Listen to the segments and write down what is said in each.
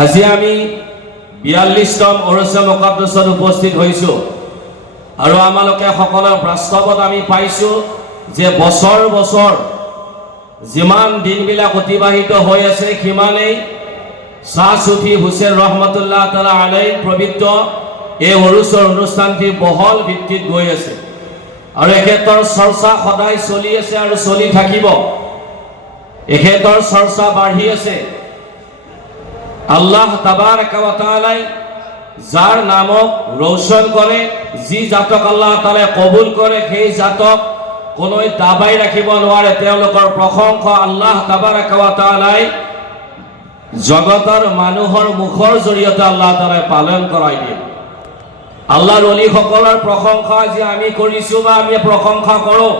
আজি আমি 42তম ওৰছ মুকাদ্দাছত উপস্থিত হৈছোঁ আৰু আমালোকে সকলৰ বাস্তৱত আমি পাইছোঁ যে বছৰ বছৰ যিমান দিনবিলাক অতিবাহিত হৈ আছে সিমানেই শাহ সুফি হুছেইন ৰহমতুল্লাহ তাআলা আলাইহি পবিত্ৰ এই ওৰছৰ অনুষ্ঠানটি বহল ভিত্তিত গৈ আছে আৰু এখেতৰ চৰ্চা সদায় চলি আছে আৰু চলি থাকিব। এখেতৰ চৰ্চা বাঢ়ি আছে। আল্লাহ তাবাৰাকা ওয়া তাআলাই যাৰ নামক ৰৌশন কৰে, যি জাতক আল্লাহ তাআলাই কবুল কৰে, সেই জাতক কোনোই দাবাই ৰাখিব নোৱাৰে। তেওঁলোকৰ প্ৰশংসা আল্লাহ তাবাৰাকা ওয়া তাআলাই জগতৰ মানুহৰ মুখৰ জৰিয়তে আল্লাহ তাআলাই পালন কৰাই দিয়ে। আল্লাহৰ অলিসকলৰ প্ৰশংসা যে আমি কৰিছোঁ বা আমি প্ৰশংসা কৰোঁ,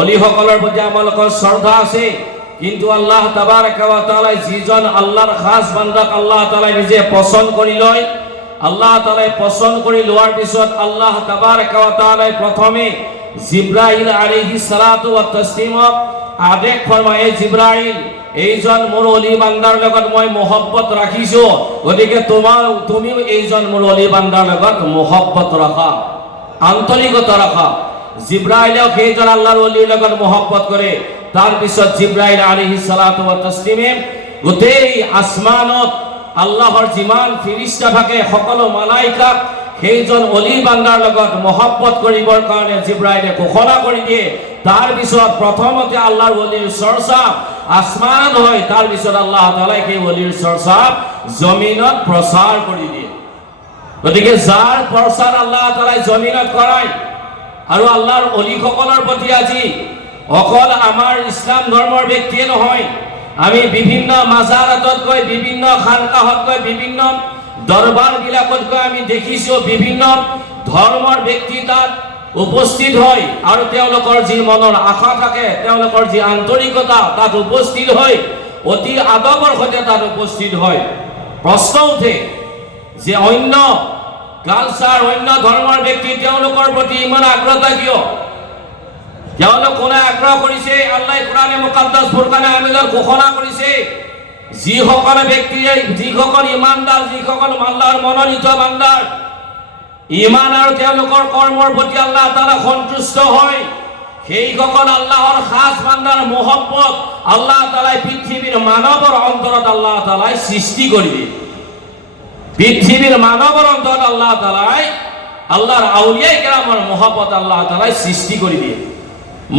অলিসকলৰ প্ৰতি আমালোকৰ শ্ৰদ্ধা আছে, কিন্তু আল্লাহ তাবাৰাকা ওয়া তাআলাই যিজন আল্লাহৰ খাস বান্দাক আল্লাহ তাআলাই নিজে পছন্দ কৰি লয়, আল্লাহ তাআলাই পছন্দ কৰি লোৱাৰ পিছত আল্লাহ তাবাৰাকা ওয়া তাআলাই প্ৰথমে জিব্ৰাইল আলাইহিস সালাতু ওয়া তাসলিমক আদেশ ফৰমায়, জিব্ৰাইল এইজন মোৰ অলি বান্দাৰ লগত মই মহব্বত ৰাখিছোঁ, গতিকে তুমিও এইজন মোৰ অলি বান্দাৰ লগত মহব্বত ৰাখা, আন্তৰিকতা ৰাখা। জিব্ৰাইলেও সেইজন আল্লাহৰ অলিৰ লগত মহব্বত কৰে। তাৰ পিছত জিব্ৰাইল আলাইহিস সালাতু ওয়া তাসলিমে গোটেই আসমানত আল্লাহৰ যিমান ফেৰেশতা থাকে সকলো মালাইকাক সেইজন অলি বান্দাৰ লগত মহব্বত কৰিবৰ কাৰণে জিব্ৰাইলে ঘোষণা কৰি দিয়ে। তাৰ পিছত প্ৰথমতে আল্লাহৰ অলিৰ চৰ্চা আসমানত হয়, তাৰ পিছত আল্লাহ তাআলাই সেই অলিৰ চৰ্চা জমিনত প্ৰচাৰ কৰি দিয়ে। গতিকে যাৰ প্ৰচাৰ আল্লাহ তাআলাই জমিনত কৰায় আৰু আল্লাহৰ অলিসকলৰ প্ৰতি আজি অকল আমাৰ ইছলাম ধৰ্মৰ ব্যক্তিয়ে নহয়, আমি বিভিন্ন মাজাৰাতত গৈ, বিভিন্ন খানকাহত গৈ, বিভিন্ন দৰবাৰবিলাকত গৈ আমি দেখিছোঁ বিভিন্ন ধৰ্মৰ ব্যক্তি তাত উপস্থিত হয় আৰু তেওঁলোকৰ যি মনৰ আশা থাকে, তেওঁলোকৰ যি আন্তৰিকতা তাত উপস্থিত হয়, অতি আদবৰ সৈতে তাত উপস্থিত হয়। প্ৰশ্ন উঠে যে অন্য কালচাৰ, অন্য ধৰ্মৰ ব্যক্তি তেওঁলোকৰ প্ৰতি ইমান আগ্ৰহতা কিয়? তেওঁলোক কোনে আগ্ৰহ কৰিছে? আল্লাহ কোৰআনে মুকাদ্দাস ফুৰকানে হামিদত ঘোষণা কৰিছে, যিসকল ব্যক্তিয়ে, যিসকল ইমানদাৰ, যিসকল আল্লাহৰ মনোনীত বান্দাৰ ইমান আৰু তেওঁলোকৰ কৰ্মৰ প্ৰতি আল্লাহ তাআলা সন্তুষ্ট হয়, সেইসকল আল্লাহৰ খাস বান্দাৰ মহব্বত আল্লাহ তাআলাই পৃথিৱীৰ মানৱৰ অন্তৰত আল্লাহ তাআলাই সৃষ্টি কৰি দিয়ে। পৃথিৱীৰ মানৱৰ অন্তৰত আল্লাহ তাআলাই আল্লাহৰ আউলিয়াই কেৰামৰ মহব্বত আল্লাহ তাআলাই সৃষ্টি কৰি দিয়ে।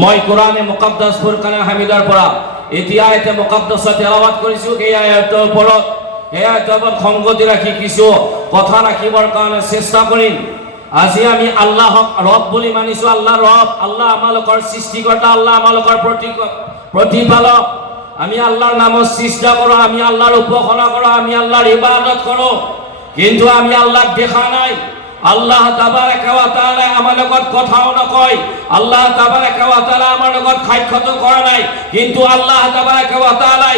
মই কোরআনে মুকাদ্দাস ফুরকানে হামিদাৰ পৰা এতিয়া আয়াতে মুকাদ্দাসত তেলাওয়াত কৰিছোঁ। এই আয়াতৰ ওপৰত সংগতি ৰাখি কিছু কথা ৰাখিবৰ কাৰণে চেষ্টা কৰিম। আজি আমি আল্লাহক ৰব বুলি মানিছোঁ। আল্লাহ ৰব, আল্লাহ আমালোকৰ সৃষ্টিকৰ্তা, আল্লাহ আমালোকৰ প্ৰতিপালক। আমি আল্লাহৰ নামত সৃষ্টি কৰোঁ, আমি আল্লাহৰ উপাসনা কৰোঁ, আমি আল্লাহৰ ইবাদত কৰোঁ, কিন্তু আমি আল্লাহক দেখা নাই। আল্লাহ তাবারাকা ওয়া তাআলা আমাৰ লগত কথাও নকয়, আল্লাহ তাবারাকা ওয়া তাআলা আমাৰ লগত সাক্ষাৎ কৰা নাই, কিন্তু আল্লাহ তাবারাকা ওয়া তাআলা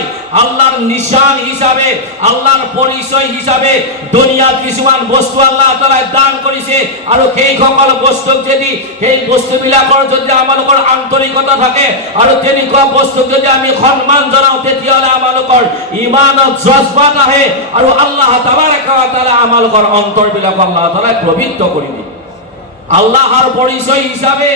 আল্লাহৰ নিশান হিচাপে, আল্লাহৰ পৰিচয় হিচাপে দুনিয়াত কিছুমান বস্তু আল্লাহ তাআলা দান কৰিছে আৰু সেই সকল বস্তুক যদি, সেই বস্তুবিলাকৰ যদি আমালোকৰ আন্তৰিকতা থাকে আৰু তেনেকুৱা বস্তুক যদি আমি সন্মান জনাওঁ, তেতিয়াহ'লে আমালোকৰ ইমানত জজবাত আহে আৰু আল্লাহ তাবারাকা ওয়া তাআলা আমালোকৰ অন্তৰবিলাক আল্লাহ তাআলা পবিত্র করে দিন। আল্লাহর পরিচয় হিসাবে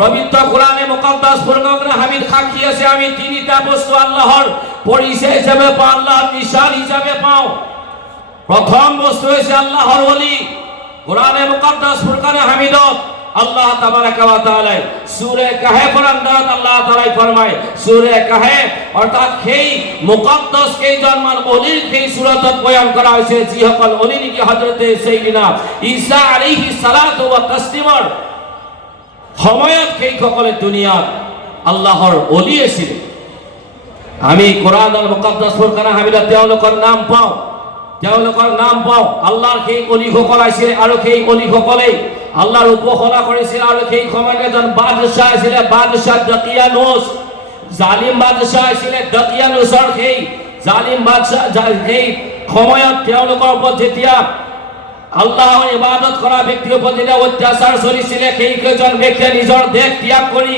পবিত্র কোরআনে মুকাদ্দাস ফুরকানে হামিদ সাক্ষী আছে, আমি তিনিটা বস্তু আল্লাহর পরিচয় হিসাবে পাও, আল্লাহর নিশান হিসাবে পাও। প্রথম বস্তু হচ্ছে আল্লাহর ওলি। কোরআনে মুকাদ্দাস ফুরকানে হামিদত আল্লাহ তাবারাকা ওয়া তাআলা সূরা কাহফের আন্দাজত আল্লাহ তাআলা ফরমায়, সূরা কাহফ অর্থাৎ সেই মুকাদ্দাস সেই জন্মাল ওলির সেই সূরাতত বয়ান করা হয়েছে, যিসকল ওলি নেকি হযরতে সাইয়্যিদিনা ঈসা আলাইহিস সালাতু ওয়া তাসলিমৰ সময়ত সেই সকলে দুনিয়াত আল্লাহৰ ওলি আছিল। আমি কোরআনুল মুকাদ্দাস ফুরকানে হামিদত তেওঁলোকৰ নাম পাওঁ, তেওঁলোকৰ নাম পাওঁ। আল্লাহৰ সেই অলিসকল আছিল আৰু সেই অলিসকলে আল্লাহৰ উপাসনা কৰিছিল। আৰু সেই সময়ত এজন বাদশাহ আছিলে, বাদশাহ দাকিয়ানুস, জালিম বাদশাহ আছিলে। দাকিয়ানুসৰ সেই জালিম বাদশাহ সেই সময়ত তেওঁলোকৰ ওপৰত যেতিয়া আল্লাহৰ ইবাদত কৰা ব্যক্তিৰ ওপৰত যেতিয়া অত্যাচাৰ চলিছিলে, সেইকেইজন ব্যক্তিয়ে নিজৰ দেশ ত্যাগ কৰি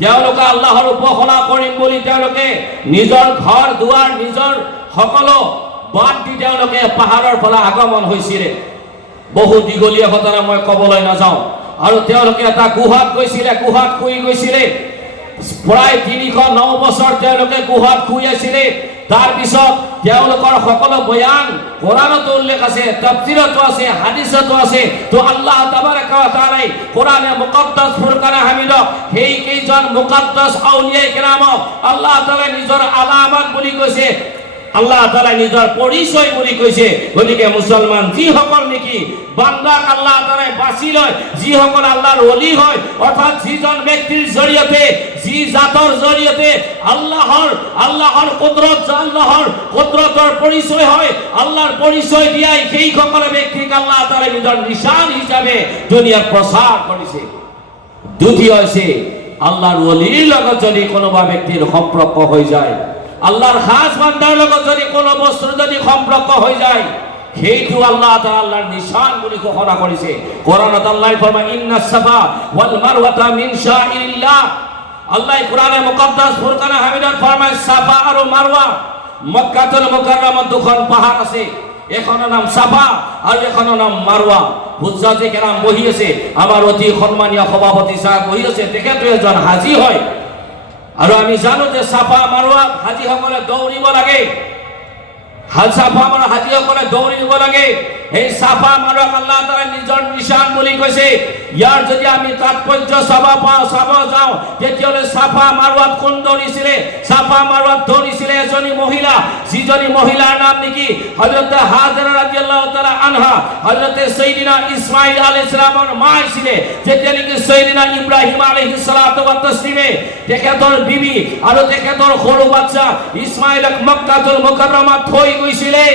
তেওঁলোকে আল্লাহৰ উপাসনা কৰিম বুলি তেওঁলোকে নিজৰ ঘৰ দুৱাৰ, নিজৰ সকলো বাদ দি তেওঁলোকে পাহাৰৰ পৰা আগমন হৈছিলে। বহু দীঘলীয়া ঘটনা মই ক'বলৈ নাযাওঁ। আৰু তেওঁলোকে এটা গুহাত গৈছিলে, গুহাত শুই গৈছিলে। প্ৰায় ৩০৯ বছৰ তেওঁলোকে গুহাত শুই আছিলে। তাৰপিছত তেওঁলোকৰ সকলো বয়ান কোৰাণতো উল্লেখ আছে, তাফসীৰতো আছে, হাদিছতো আছে। তো আল্লাহ তাবাৰাকা ওয়া তাআলাই কোৰাণে মুকদ্দাস ফুৰকানে হামিদক সেই কেইজন মুকদ্দাস আউলিয়া কেৰামক আল্লাহ তাআলাই নিজৰ আলামত বুলি কৈছে, আল্লাহ তাআলা নিজৰ পৰিচয় বুলি কৈছে। গতিকে মুছলমান যিসকল নেকি বান্দাক আল্লাহ তাআলাই বাছি লয়, যিসকল আল্লাহৰ ওলি হয়, অৰ্থাৎ যিজন ব্যক্তিৰ জৰিয়তে, যি জাতৰ জৰিয়তে আল্লাহৰ কুদৰতৰ পৰিচয় হয়, আল্লাহৰ পৰিচয় দিয়াই সেই সকল ব্যক্তিক আল্লাহ তাআলাই নিজৰ নিশান হিচাপে দুনিয়াত প্ৰচাৰ কৰিছে। দ্বিতীয় হৈছে আল্লাহৰ ওলিৰ লগত যদি কোনোবা ব্যক্তিৰ সম্পৰ্ক হৈ যায়, আল্লাহৰ খাস বান্দাৰ লগত যদি কোনো বস্তুৰ যদি সম্পৰ্ক হৈ যায়, সেইটো আল্লাহ তাআলা আল্লাহৰ নিশান বুলি ঘোষণা কৰিছে। কোৰাণত আল্লাহ ফৰমায় ইন্নাস সাফা ওয়াল মারওয়াতা মিন শাইরিল্লাহ। আল্লাহ কোরআনে মুকদ্দাস ফুরকানে হামিদত ফরমায় সাফা আর মারওয়া মক্কাতুল মুকাররমাত দুখন পাহাড় আছে, এখনৰ নাম সাফা আৰু এখনৰ নাম মারওয়া। হুজ্জাজে কেৰাম বহি আছে, আমাৰ অতি সন্মানীয় সভাপতি সাহেব বহি আছে, তেখেতো এজন হাজী হয়। আৰু আমি জানো যে সাফা মারওয়াত হাজীসকলে দৌৰিব লাগে, সাফা মারওয়া হাজীসকলে দৌৰিব লাগে। এই সাফা মারওয়া আল্লাহ তাআলা নিজৰ নিশান বুলি কৈছে। ইয়াৰ যদি আমি তাৎপৰ্য চাব যাওঁ, তেতিয়াহ'লে সাফা মারওয়াত কোন দৌৰিছিলে? সাফা মারওয়াত দৌৰিছিলে এজনী মহিলা, যিজনী মহিলাৰ নাম নেকি হযরত হাজৰা রাদিয়াল্লাহু তাআলা আনহা, হযরত সাইয়্যিদিনা ইসমাঈল আলাইহিস সালামৰ মা ছিলে। যেতিয়া নেকি সাইয়্যিদিনা ইব্রাহিম আলাইহিস সালাতু ওয়া তাসলিমে তেখেতৰ বিবি আৰু তেখেতৰ সৰু বাচ্চা ইসমাঈলক মক্কাতুল মুকাররমাত থৈ গৈছিলে,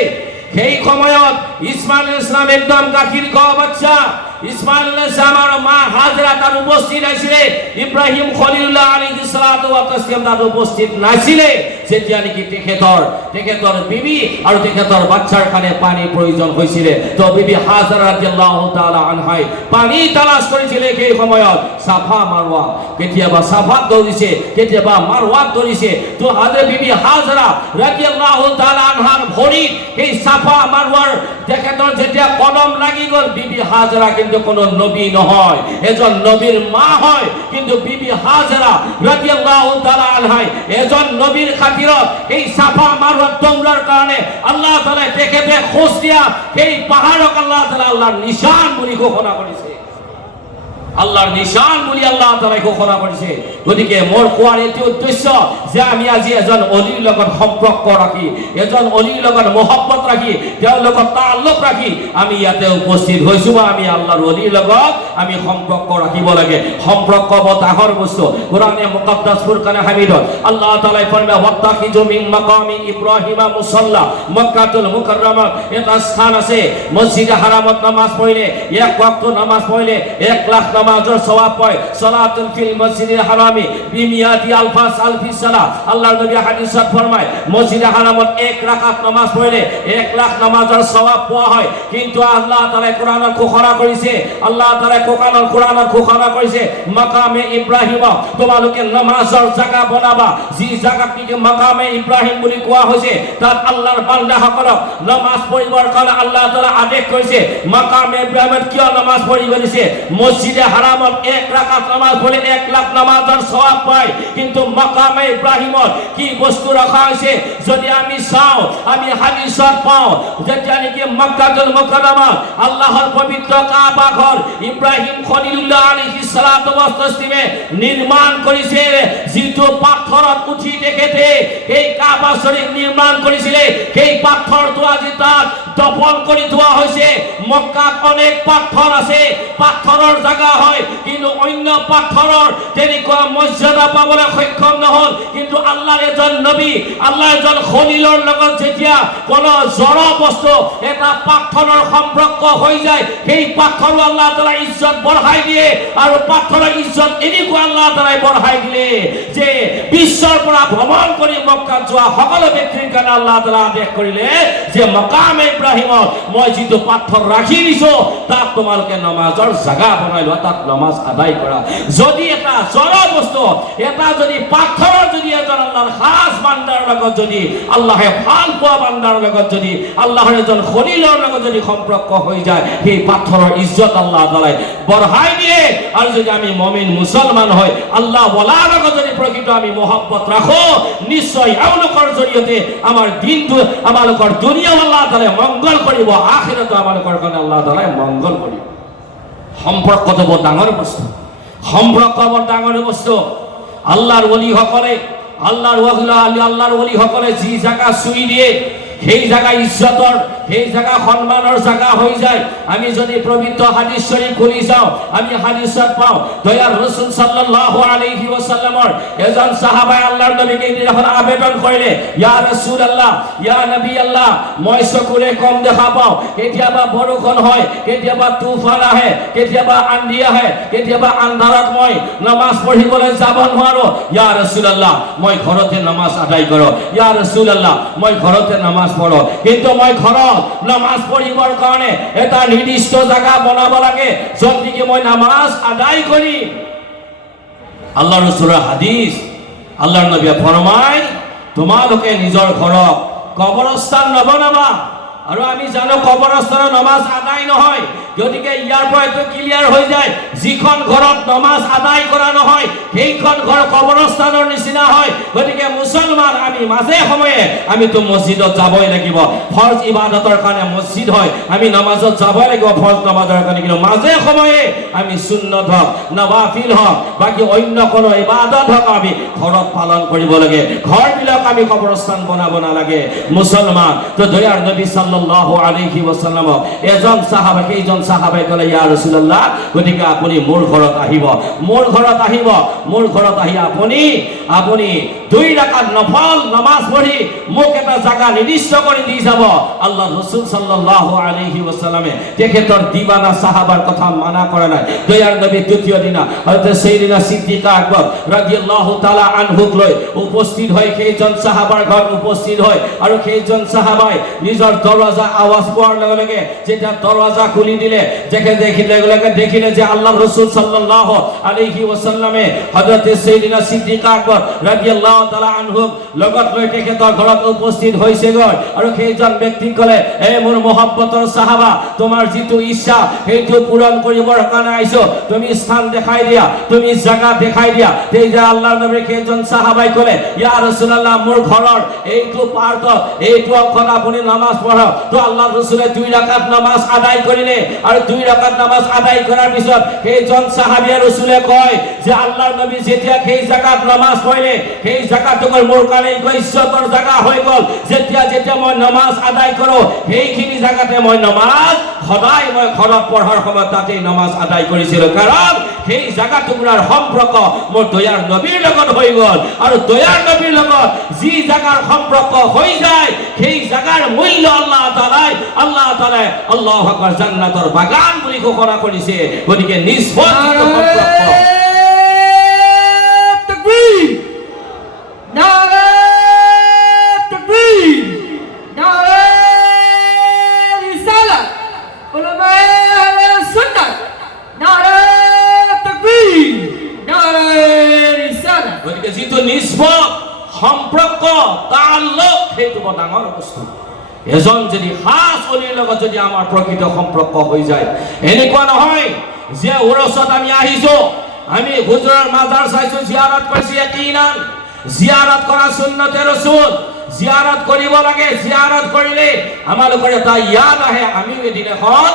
সেই সময়ত ইসমাঈল আলাইহিস সালাম একদম গাখীৰ খোৱা বাচ্চা। ইসমাঈল আলাইহিস সালামৰ মা হাজৰা তার উপস্থিত আছিলে, ইব্রাহিম খলিলুল্লাহ আলাইহিস সালাতু ওয়া তাসলিম তার উপস্থিত নাছিলে। যেতিয়া নেকি তেখেতৰ বিবি আৰু তেখেতৰ বাচ্চাৰ কাৰণে পানী প্ৰয়োজন হৈছিলে, তো বিবি হাজৰা রাদিয়াল্লাহু তাআলা আনহাই পানী তালাশ কৰিছিলে। সেই সময়ত সাফা মারওয়া, কেতিয়াবা সাফাত দৌৰিছে, কেতিয়াবা মারওয়াত দৌৰিছে। তো হাজরা বিবি হাজরা রাদিয়াল্লাহু তাআলা আনহার ভৰিত সেই সাফা মারওয়াৰ তেখেতৰ যেতিয়া কদম লাগি গ'ল, বিবি হাজরা কিন্তু কোনো নবী নহয়, এজন নবীৰ মা হয়। কিন্তু বিবি হাজরা রাদিয়াল্লাহু তাআলা আনহাই এজন নবীৰ খাতিৰত এই সাফা মারওয়াত দৌড়ার কারণে আল্লাহ তাআলা তেখেতে খোঁজ দিয়া সেই পাহাড়ক আল্লাহ তাআলা আল্লাহর নিশান বুলি ঘোষণা কৰিছে, আল্লাহর নিশান বলি আল্লাহ তাআলা ঘোষণা কৰিছে। গতিকে মোৰ কোৱাৰ এটি উদ্দেশ্য যে আমি আজি এজন অলিৰ লগত সম্পৰ্ক ৰাখি, এজন অলিৰ লগত মহব্বত ৰাখি, তেওঁৰ লগত তাল্লুক ৰাখি আমি ইয়াতে উপস্থিত হৈছো, বা আমি আল্লাহৰ অলিৰ লগত আমি সম্পৰ্ক ৰাখিব লাগে। সম্পৰ্ক বহুত ডাঙৰ বস্তু। কোৰাণে মুকদ্দাস ফুৰকানে হামিদত আল্লাহ তাআলাই ফৰমায় ওয়াত্তাখিযু মিন মাকামি ইব্রাহিমা মুসাল্লা। মক্কাতুল মুকাররমাত এটা স্থান আছে, মসজিদে হারামত নামাজ পড়লে, এক ওয়াক্ত নামাজ পড়লে 1 লাখ নামাজের সওয়াব পায়। সালাতুল ফিল মসজিদিল হারামি বিমিয়াতি আলফি সালাহ। আল্লাহর নবী হাদিসত ফরমায় মসজিদে হারামত 1 রাকাত নামাজ পড়লে 1 লাখ নামাজের সওয়াব পাওয়া হয়। কিন্তু আল্লাহ তাআলা কোরআনত ঘোষণা কৰিছে, আল্লাহ তাআলা কোরআনত ঘোষণা কৰিছে মাকামে ইব্রাহিম, তোমালোকে নামাজৰ জায়গা বনাবা। যি জায়গাক কি মাকামে ইব্রাহিম বুলি কোৱা হৈছে, তাত আল্লাহৰ বান্দাসকলক নামাজ পঢ়িবৰ কাৰণে আল্লাহ তাআলা আদেশ কৰিছে। মাকামে ইব্রাহিমত কিয় নামাজ পঢ়িব দিছে? মসজিদে হারামত 1 রাকাত নামাজ পড়লে 1 লাখ নামাজের সওয়াব পায়। কিন্তু মাকামে ইব্রাহিমত কি বস্তু রাখা হয়েছে? যদি আমি চাও, আমি হাদিসত পাও, যেতিয়া নাকি মক্কাতুল মুকাররমা আল্লাহর পবিত্র কাবা ঘর ইব্রাহিম খলিলুল্লাহ আলাইহিস সালাতু ওয়াস তাসলিমে নির্মাণ করেছে, যিটো পাথৰত উঠি দেখেতে এই কাবা শরীফ নির্মাণ করেছিলে, সেই পাথর দোয়া যেটা দফন করে দেওয়া হয়েছে। মক্কাত অনেক পাথর আছে, পাথৰৰ জায়গা হয়, কিন্তু অন্য পাথৰৰ তেনেকুৱা মৰ্যাদা পাবলৈ সক্ষম নহল। কিন্তু আল্লাহৰ এজন নবী, আল্লাহৰ এজন খলিলৰ লগত যেতিয়া কোনো জড় বস্তু এটা পাথৰৰ সম্পৰ্ক হৈ যায়, সেই পাথৰ আল্লাহ তাআলা ইজ্জত বঢ়াই দিয়ে। আৰু পাথৰৰ ইজ্জত এনেকুৱা আল্লাহ তাআলাই বঢ়াই দিলে যে বিশ্বৰ পৰা ভ্ৰমণ কৰি মক্কাত যোৱা সকলো ব্যক্তিৰ কাৰণে আল্লাহ তাআলা আদেশ কৰিলে যে মাকামে ইব্ৰাহিম ইব্ৰাহিমক মই যিটো পাথৰ ৰাখি দিছো তাত তোমালোকে নমাজৰ জাগা বনাই লোৱা, তাত নমাজ আদায় কৰা। যদি এটা জড় বস্তু, এটা যদি পাথৰৰ যদি এজন আল্লাহৰ খাস বান্দাৰ লগত যদি আল্লাহে ভাল পোৱা বান্দাৰ লগত যদি আল্লাহৰ এজন খলিলৰ লগত যদি সম্পৰ্ক হৈ যায়, সেই পাথৰৰ ইজ্জত আল্লাহ তাআলাই বঢ়াই দিয়ে। আৰু যদি আমি মুমিন মুছলমান হয় আল্লাহ ওয়ালাৰ লগত যদি প্ৰকৃত আমি মহব্বত ৰাখো, নিশ্চয় এওঁলোকৰ জৰিয়তে আমাৰ দিনটো আমালোকৰ দুনিয়া আল্লাহ তাআলাই মংগল কৰিব, আখিৰতো আমালোকৰ কাৰণে আল্লাহ তাআলাই মংগল কৰিব। সম্পৰ্কটো বৰ ডাঙৰ বস্তু, সম্পৰ্ক বৰ ডাঙৰ বস্তু। আল্লাহৰ ওলিসকলে আল্লাহৰ ওলিসকলে যি জাগা চুই দিয়ে সেই জায়গা ইজ্জতৰ, সেই জায়গা সম্মানৰ জায়গা হৈ যায়। আমি যদি পবিত্ৰ হাদিস শরীফ খুলি যাওঁ, আমি হাদিসত পাওঁ দয়াৰ ৰাসূল সাল্লাল্লাহু আলাইহি ওয়াসাল্লামৰ এজন সাহাবায়ে আল্লাহৰ নবীকে যখন আবেদন কৰিলে, ইয়া ৰাসূলুল্লাহ, ইয়া নবী আল্লাহ, মই চকুৰে কম দেখা পাওঁ, কেতিয়াবা বৰষুণ হয়, কেতিয়াবা তুফান আহে, কেতিয়াবা আন্ধি আহে, কেতিয়াবা আন্ধাৰত মই নামাজ পঢ়িবলৈ যাব নোৱাৰো। ইয়া ৰাসূলুল্লাহ, মই ঘৰতে নামাজ আদায় কৰো। ইয়া ৰাসূলুল্লাহ, মই ঘৰতে নামাজ পঢ়ো, কিন্তু মই ঘৰত নামাজ পঢ়িবৰ কাৰণে এটা নিৰ্দিষ্ট জায়গা বনাব লাগে য'ত নেকি মই নামাজ আদায় কৰিম। আল্লাহৰ ৰাসূলৰ হাদিস, আল্লাহৰ নবীয়ে ফৰমায়, তোমালোকে নিজৰ ঘৰক কবৰস্থান নবনাবা। আৰু আমি জানো কবৰস্থানৰ নামাজ আদায় নহয়, গতিকে ইয়াৰ পৰা এইটো ক্লিয়াৰ হৈ যায়, যিখন ঘৰত নামাজ আদায় কৰা নহয় সেইখন ঘৰ কবৰস্থানৰ নিচিনা হয়। গতিকে মুছলমান আমি মাজে সময়ে আমিতো মছজিদত যাবই লাগিব, ফৰজ ইবাদতৰ কাৰণে মছজিদ হয়, আমি নামাজত যাবই লাগিব ফৰজ নামাজৰ কাৰণে, কিন্তু মাজে সময়ে আমি সুন্নত হওক, নৱাফিল হওক, বাকী অন্য কোনো ইবাদত হওক আমি ঘৰত পালন কৰিব লাগে। ঘৰবিলাক আমি কবৰস্থান বনাব নালাগে। মুছলমান তো দয়াৰ নবী সাল্লাল্লাহু আলাইহি ওয়াসাল্লাম এজন সাহাবা, সেইজন সাহাবাই ক'লে, ইয়া ৰাসূলুল্লাহ, গতিকে আপুনি মোৰ ঘৰত আহিব, মোৰ ঘৰত আহিব, মোৰ ঘৰত আহি আপুনি 2 রাকাত নফল নামাজ পঢ়ি মোক এটা জায়গা নিৰ্দিষ্ট কৰি দি যাব। আল্লাহ ৰাসূল সাল্লাল্লাহু আলাইহি ওয়াসাল্লামে তেখেতৰ দিবানা সাহাবার কথা মানা কৰে নাই। দয়াৰ নবী দ্বিতীয় দিনা হযরত সাইয়্যিদনা সিদ্দিকা আকবর রাদিয়াল্লাহু তাআলা আনহুক লৈ উপস্থিত হয়, সেইজন সাহাবাৰ ঘৰত উপস্থিত হয়, আৰু সেইজন সাহাবাই নিজৰ দরজা আওয়াজ পোৱাৰ লগে লগে যেতিয়া দরজা খুলি দিলে, দেখিলে যে আল্লাহ রাসূল সাল্লাল্লাহু আলাইহি ওয়াসাল্লামে হযরত সাইয়্যিদনা সিদ্দিকা আকবর রাদিয়াল্লাহু তাআলা আনহুক লগত লৈ তেখেতৰ ঘৰত উপস্থিত হৈছে গৈ। আৰু সেইজন ব্যক্তি ক'লে, এ মোৰ মহব্বতৰ সাহাবা, তোমাৰ যিটো ইচ্ছা সেইটো পূৰণ কৰিবৰ কাৰণে আইছো, তুমি স্থান দেখাই দিয়া, তুমি জায়গা দেখাই দিয়া। এই যে আল্লাহৰ নবী সেইজন সাহাবাই ক'লে, ইয়া ৰাসূলুল্লাহ, মোৰ ঘৰৰ এইটো পাৰ্ট, এইটো অংশত আপুনি নামাজ পঢ়ক। তো আল্লাহ ৰাসূলে 2 রাকাত নামাজ আদায় কৰিলে, আৰু 2 রাকাত নামাজ আদায় কৰাৰ পিছত সেইজন সাহাবীয়ে ৰাসূলে কয় যে আল্লাহৰ নবী যেতিয়া সেই জায়গাত নামাজ পঢ়িলে, সেই জায়গাটুকুৰ মোৰ কাৰণে ইজ্জতৰ জায়গা হৈ গ'ল। যেতিয়া মই নামাজ আদায় কৰো সেইখিনি জায়গাতে মই নামাজ সদায় মই ঘৰত পঢ়াৰ সময়ত তাতেই নামাজ আদায় কৰিছিলো, কাৰণ সেই জায়গাটুকুৰাৰ সম্পৰ্ক মোৰ দয়াৰ নবীৰ লগত হৈ গ'ল। আৰু দয়াৰ নবীৰ লগত যি জায়গাৰ সম্পৰ্ক হৈ যায় সেই জায়গাৰ মূল্য আল্লাহ তাআলাই আল্লাহু আকবার জান্নাতৰ বাগান বুলি ঘোষণা কৰিছে। গতিকে নিষ্পত্তি সম্পৰ্ক গতিকে যিটো নিষ্পত্তি সম্পৰ্ক তাল্লুক সেইটো বৰ ডাঙৰ বস্তু। এজন যদি খাস অলিৰ লগত যদি আমাৰ প্ৰকৃত সম্পৰ্ক হৈ যায়, এনেকুৱা নহয় যে ওৰছত আমি আহিছো, আমি হুজুৰৰ মাজাৰ চাইছো, জিয়াৰত কৰিছো, ইয়াকিনান জিয়াৰত কৰা সুন্নতে ৰাসূল, জিয়াৰত কৰিব লাগে। জিয়াৰত কৰিলে আমালোকৰ এটা ইয়াদ আহে, আমি এদিন এখন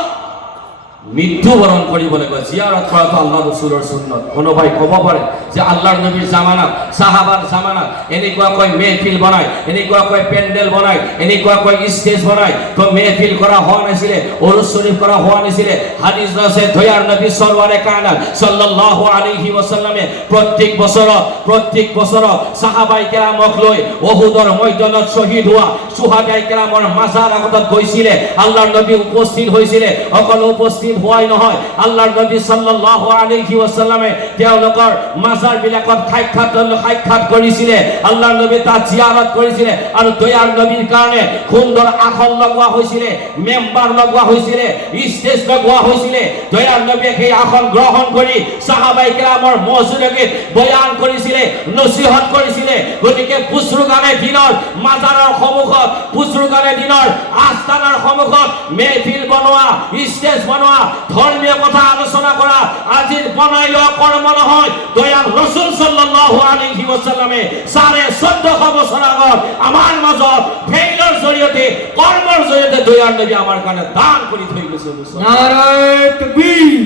মৃত্যুবরণ কৰিব লাগিব। জিয়াৰত কৰাটো আল্লাহ ৰাসূলৰ সুন্নত। কোনোবাই ক'ব পাৰে যে আল্লাহৰ নবীৰ জামানাত, সাহাবাৰ জামানাত এনেকুৱাকৈ মেহফিল বনায়, এনেকুৱাকৈ পেণ্ডেল বনায়, এনেকুৱাকৈ ষ্টেজ বনায়, তো মেহফিল কৰা হোৱা নাছিলে, উৰুছ শৰীফ কৰা হোৱা নাছিলে। হাদিস আছে দয়াৰ নবী সৰৱাৰে কায়নাত সাল্লাল্লাহু আলাইহি ওয়াসাল্লামে প্ৰত্যেক বছৰত সাহাবাই কেৰামক লৈ উহুদৰ ময়দানত শহীদ হোৱা সুহাদাই কেৰামৰ মাজাৰ আগত গৈছিলে, আল্লাহৰ নবী উপস্থিত হৈছিলে। অকল উপস্থিত উপস্থিত হোৱাই নহয়, আল্লাহৰ নবী সাল্লাল্লাহু আলাইহি ওয়াসাল্লামে তেওঁলোকৰ মাজাৰ বিলাকত সাক্ষাৎ কৰিছিলে, আল্লাহৰ নবী তাত জিয়াৰত কৰিছিলে আৰু দয়াৰ নবীৰ কাৰণে সুন্দৰ আসন লগোৱা হৈছিলে, মেম্বাৰ লগোৱা হৈছিলে, ষ্টেজ লগোৱা হৈছিলে। দয়াৰ নবীয়ে সেই আসন গ্ৰহণ কৰি সাহাবায়ে কেৰামৰ মজুৰিকে বয়ান কৰিছিলে, নসিহত কৰিছিলে। গতিকে বুজুৰ্গানে দিনৰ মাজাৰৰ সন্মুখত, বুজুৰ্গানে দিনৰ আস্থানাৰ সন্মুখত মেহফিল বনোৱা, ষ্টেজ বনোৱা, ধৰ্মীয় কথা আলোচনা কৰা আজিৰ বনাই লোৱা কৰ্ম নহয়। দয়াল ৰাসূল সাল্লাল্লাহু আলাইহি ওয়াসাল্লামে 1450 বছৰ আগত আমাৰ মাজত ফেইলৰ জৰিয়তে, কৰ্মৰ জৰিয়তে দয়াল নবী আমাৰ কাৰণে দান কৰি থৈ গৈছে। নারায়ে তাকবীর,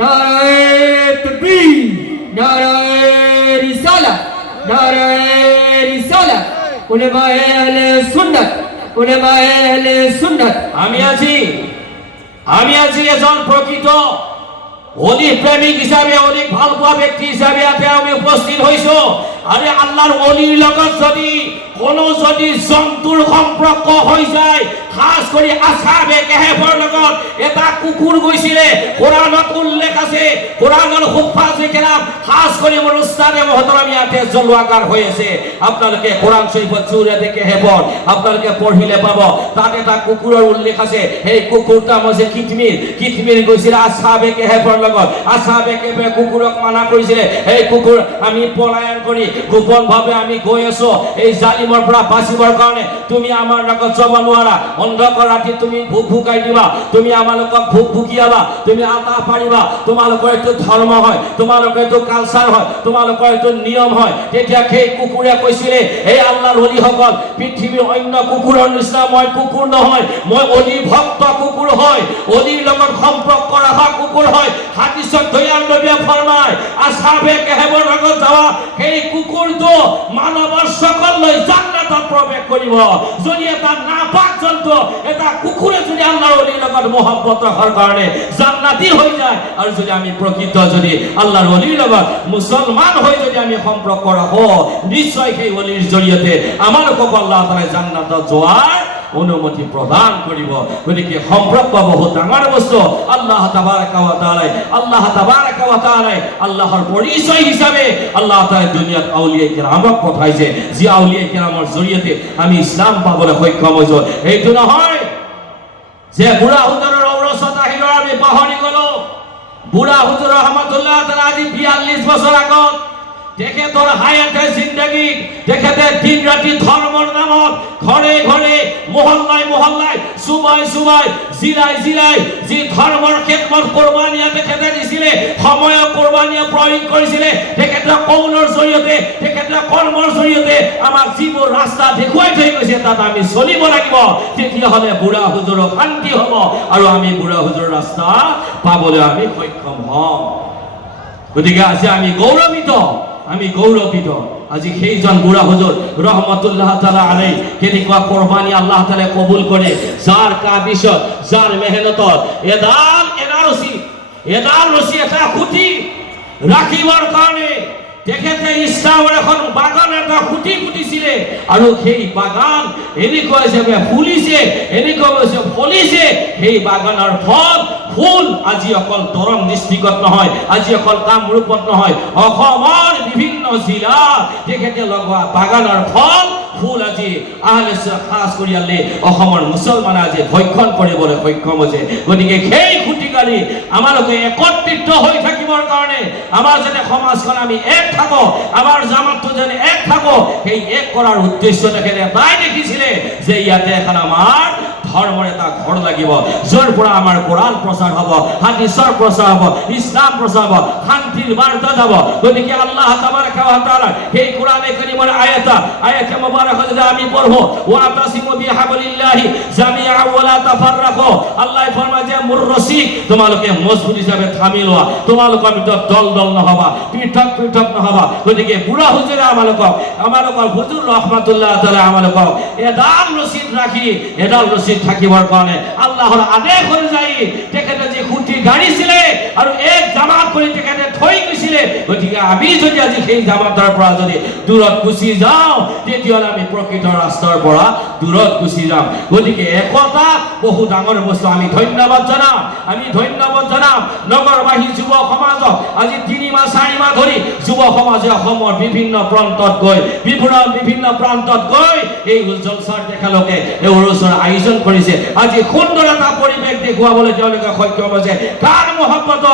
নারায়ে তাকবীর, নারায়ে রিসালাত, নারায়ে রিসালাত। উলামায়ে আহলে সুন্নাত, উলামায়ে আহলে সুন্নাত। আমি আছি এজন প্ৰকৃত অলি প্ৰেমিক হিচাপে, অলিক ভাল পোৱা ব্যক্তি হিচাপে ইয়াতে আমি উপস্থিত হৈছো। আৰু আল্লাহৰ অলিৰ লগত যদি কোনো জন্তুৰ সম্পৰ্ক হৈ যায়, খাস কৰি আছহাবে কেহফৰ লগত এটা কুকুৰ গৈছিলে, কোৰাণত উল্লেখ আছে, কোৰাণৰ হুফাজে কেৰাম, খাস কৰি মোৰ উস্তাদে মহতৰম ইয়াতে জলৱাকাৰ হৈ আছে। আপোনালোকে কোৰাণ শৰীফত সূৰাতে কেহফৰ আপোনালোকে পঢ়িলে পাব, তাত এটা কুকুৰৰ উল্লেখ আছে। সেই কুকুৰটা হৈছে কিতমিৰ গৈছিলে আছহাবে কেহফৰ লগত। আছহাবে কেহফে কুকুৰক মানা কৰিছিলে, এই কুকুৰ আমি পলায়ন কৰি গোপনভাৱে আমি গৈ আছো, এই জালিমৰ পৰা বাচিবৰ কাৰণে তুমি আমাৰ লগত যাব নোৱাৰা। অন্ধকাৰ ৰাতি তুমি ভুকাই দিবা, তুমি আমালোকক ভুকিয়াবা, তুমি আটা পাৰিবা, তোমালোকৰ এইটো ধৰ্ম হয়, তোমালোকৰ এইটো কালচাৰ হয়, তোমালোকৰ এইটো নিয়ম হয়। তেতিয়া সেই কুকুৰে কৈছিলে, এই আল্লাহৰ অলিসকল, পৃথিৱীৰ অন্য কুকুৰৰ নিচিনা মই কুকুৰ নহয়, মই অলি ভক্ত কুকুৰ হয়, অলিৰ লগত সম্পৰ্ক ৰখা কুকুৰ হয়। হাদিছত দয়াল নবীয়ে ফৰমায়, আছহাবে কেহফৰ লগত যাৱা সেই কুকুৰটো মানৱৰ চকল লৈ জান্নাতত প্ৰৱেশ কৰিব। যদি এটা নাপাক জন্তু, এটা কুকুৰে যদি আল্লাহৰ অলিৰ লগত মহব্বত ৰখাৰ কাৰণে জান্নাতি হৈ যায়, আৰু যদি আমি প্ৰকৃত যদি আল্লাহৰ অলিৰ লগত মুছলমান হৈ যদি আমি সম্পৰ্ক ৰাখো, নিশ্চয় সেই অলিৰ জৰিয়তে আমালোকক আল্লাহ তাআলাই জান্নাতত যোৱাৰ অনুমতি প্ৰদান কৰিব। গতিকে সম্পৰ্ক বহুত ডাঙৰ বস্তু। আল্লাহ তাবাৰাকা ওয়া তাআলা আল্লাহৰ পৰিচয় হিচাপে আল্লাহ তাআলা দুনিয়াত আউলিয়া কিৰামক পঠাইছে, যি আউলিয়া কিৰামৰ জৰিয়তে আমি ইছলাম পাবলৈ সক্ষম হৈছো। এইটো নহয় যে বুঢ়া হুজুৰৰ ঔৰসত আহিলো আমি পাহৰি গলো। বুঢ়া হুজুৰ ৰহমাতুল্লাহ তাআলা আজি 42 বছৰ আগত তেখেতৰ হায়াতে জিন্দগী, তেখেতে দিন ৰাতি ধৰ্মৰ নামত ঘৰে ঘৰে, মহল্লায় সুবাই জিৰাই যি ধৰ্মৰ খেদমত কোৰবানিয়া তেখেতে দিছিলে, সময় কোৰবানিয়া প্ৰয়োগ কৰিছিলে, তেখেতে কৌলৰ জৰিয়তে, তেখেতে কৰ্মৰ জৰিয়তে আমাক যিবোৰ ৰাস্তা দেখুৱাই থৈ গৈছে তাত আমি চলিব লাগিব। তেতিয়াহ'লে বুঢ়া হুজুৰৰ শান্তি হ'ব আৰু আমি বুঢ়া হুজুৰৰ ৰাস্তা পাবলৈ আমি সক্ষম হ'ম। গতিকে আজি আমি গৌৰৱিত। আজি সেইজন বুঢ়া হুজুৰ ৰহমাতুল্লাহ তাআলা আলাইহি কেনেকুৱা কোৰবানী আল্লাহ তাআলা কবুল কৰে, যাৰ কাবিছত, যাৰ মেহনতত এডাল ৰছী এটা খুঁটি ৰাখিবৰ কাৰণে তেখেতে ইছলামৰ এখন বাগান এটা খুঁটি পুতিছিলে, আৰু সেই বাগান এনেকুৱা হিচাপে ফুলিছে, এনেকুৱা হিচাপে ফলিছে। সেই বাগানৰ ফুল আজি অকল দৰং ডিষ্ট্ৰিক্টত নহয়, আজি অকল কামৰূপত নহয়, অসমৰ বিভিন্ন জিলা তেখেতে লগোৱা বাগানৰ ফুল আজি খাস কৰি অসমৰ মুছলমানে আজি ভক্ষণ কৰিবলৈ সক্ষম হৈছে। গতিকে সেই খুঁটিকালি আমালোকে একত্ৰিত হৈ থাকিবৰ কাৰণে, আমাৰ যাতে সমাজখন আমি এক থাকো, আমাৰ জামাতটো যেন এক থাকো, সেই এক কৰাৰ উদ্দেশ্য তেখেতে এটাই দেখিছিলে যে ইয়াতে এখন আমাৰ ধৰ্মৰ এটা ঘৰ লাগিব, য'ৰ পৰা আমাৰ কোৰআন প্ৰচাৰ হ'ব, হাদিছৰ প্ৰচাৰ হ'ব, ইছলাম প্ৰচাৰ হ'ব, শান্তিৰ বাৰ্তা যাব। গতিকে আল্লাহ তাবাৰাকা ওয়া তাআলা সেই কোৰআনে কাৰিমৰ আয়াতে মুবাৰক যদি আমি পঢ়ো, ওয়াতাসিমু বিহাবলিল্লাহি জামিআ ওয়া লা তাফাররাকু, আল্লাহ ফরমায় যে মোৰ ৰছী তোমালোকে মজবুত হিচাপে থামি লোৱা, তোমালোকৰ ভিতৰত দল নহবা, পৃথক নহবা। গতিকে বুঢ়া হুজুৰে আমালোকৰ হুজুৰ ৰহমাতুল্লাহ তাআলা আমালোকক এডাল ৰছীত ৰাখি, এডাল ৰছীত থাকিবৰ কাৰণে আল্লাহৰ আদেশ অনুযায়ী তেখেতে যে খুঁটি গাড়িছিলে আৰু এক জামাত কৰি তেখেতে থৈ গৈছিলে গতিকে আমি যদি আজি সেই জামাতৰ পৰা যদি দূৰত গুচি যাওঁ তেতিয়াহ'লে আমি প্ৰকৃত ৰাষ্ট্ৰৰ পৰা দূৰত গুচি যাম গতিকে একতা বহু ডাঙৰ বস্তু আমি ধন্যবাদ জনাম নগৰবাসী যুৱ সমাজক আজি 3 মাহ 4 মাহ ধৰি যুৱ সমাজে অসমৰ বিভিন্ন প্ৰান্তত গৈ এই জলসাৰ তেখেতলোকে এই উৰুছৰ আয়োজন কৰিছে আজি সুন্দৰ এটা পৰিৱেশ দেখুৱাবলৈ তেওঁলোকে সক্ষম হৈছে কাৰ মহব্বত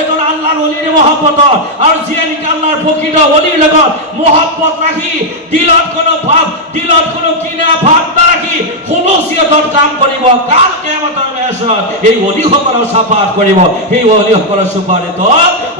এজন আল্লাহৰ ওলিৰ মহব্বত আৰু যিয়ে নেকি আল্লাহৰ প্ৰকৃত ওলিৰ লগত মহব্বত ৰাখি দিলত কোনো কিনা ভাৱ নাৰাখি খুলুচিয়তত কাম কৰিব কাল কিয়ামতৰ মেহছত এই ওলিসকলৰ চাফাত কৰিব সেই ওলিসকলৰ চুপাৰিত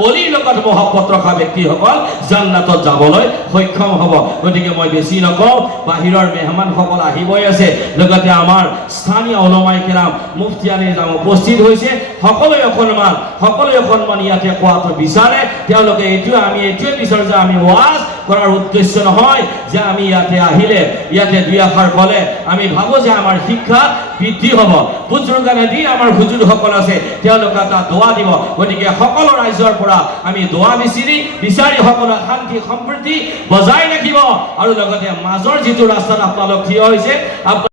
ওলিৰ লগত মহব্বত ৰখা ব্যক্তিসকল জান্নাতত যাবলৈ সক্ষম হ'ব গতিকে মই বেছি নকওঁ বাহিৰৰ মেহমানসকল আহিবই আছে লগতে আমাৰ স্থানীয় ওলামায়ে কেৰাম মুফতিয়ানে যাম উপস্থিত হৈছে সকলোৱে অকণমান ইয়াতে কোৱাটো বিচাৰে তেওঁলোকে আমি এইটোৱে বিচাৰোঁ যে আমি ওয়াজ কৰাৰ উদ্দেশ্য নহয় যে আমি ইয়াতে আহিলে ইয়াতে দুই আখৰ ক'লে আমি ভাবোঁ যে আমাৰ শিক্ষা বৃদ্ধি হ'ব বুজুৰ্গানে দিন আমাৰ হুজুৰসকল আছে তেওঁলোকে এটা দোৱা দিব গতিকে সকলো ৰাইজৰ পৰা আমি দোৱা বিচাৰি সকলো শান্তি সম্প্ৰীতি বজাই ৰাখিব আৰু লগতে মাজৰ যিটো ৰাস্তাত আপোনালোক থিয় হৈছে